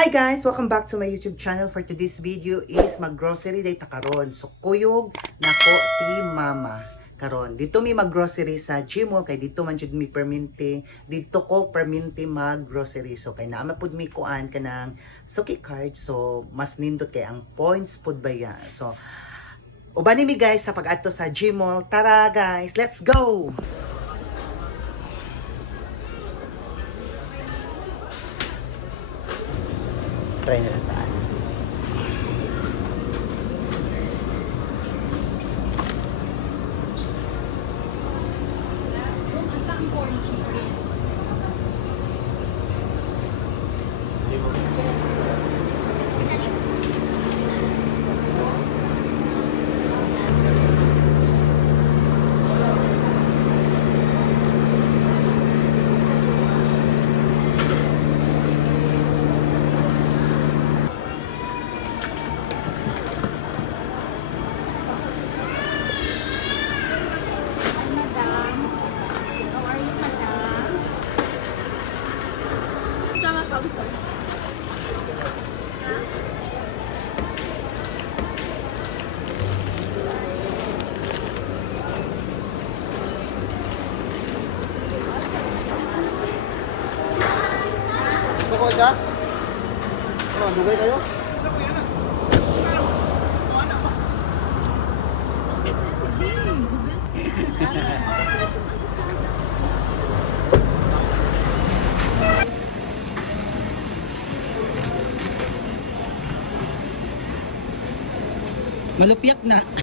Hi guys! Welcome back to my YouTube channel. For today's video is mag-grocery day ta karon. So kuyog nako si mama karon. Dito mi mag-grocery sa Gmall kay dito man jud mi perminti. Dito ko perminti mag-grocery. So kay naa pud mi kuan kanang suki card. So mas nindot kay ang points pud baya. So ubani mi guys sa pag-adto sa Gmall. Tara guys, let's go. Try na nataan. Gusto ko siya? Oh, dugay kayo? Malupyak na.